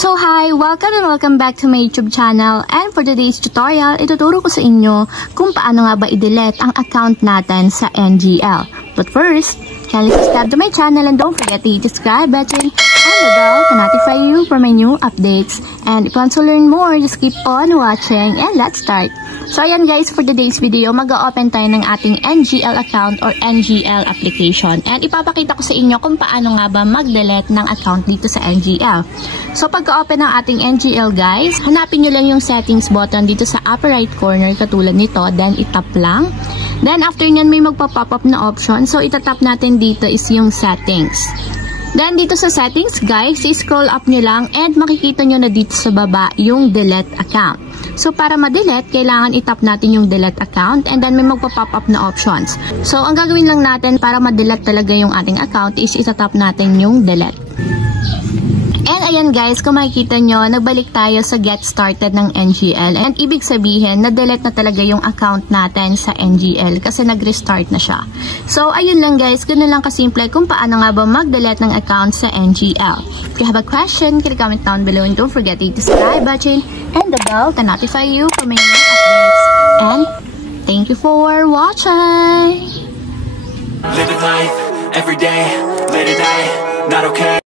So hi! Welcome back to my YouTube channel, and for today's tutorial, ituturo ko sa inyo kung paano nga ba i-delete ang account natin sa NGL. But first, kindly subscribe to my channel and don't forget to hit the subscribe button and the bell to notify you for my new updates. And if you want to learn more, just keep on watching and let's start. So ayan guys, for today's video, mag-open tayo ng ating NGL account or NGL application. And ipapakita ko sa inyo kung paano nga ba mag-delete ng account dito sa NGL. So pagka-open ng ating NGL guys, hanapin nyo lang yung settings button dito sa upper right corner katulad nito. Then itap lang. Then after nyan may magpa-pop up na option. So itatap natin dito is yung settings. Then dito sa settings guys, i-scroll up nyo lang and makikita nyo na dito sa baba yung delete account. So para ma-delete, kailangan itap natin yung delete account and then may magpa-pop up na options. So ang gagawin lang natin para ma-delete talaga yung ating account is itatap natin yung delete. And ayan guys, kung makikita nyo, nagbalik tayo sa get started ng NGL. And ibig sabihin, na-delete na talaga yung account natin sa NGL kasi nag-restart na siya. So ayun lang guys, ganun lang kasimple kung paano nga ba mag-delete ng account sa NGL. If you have a question, comment down below and don't forget to hit the subscribe button and the bell to notify you for my new updates. And thank you for watching! Living life, every day, late at night, not okay.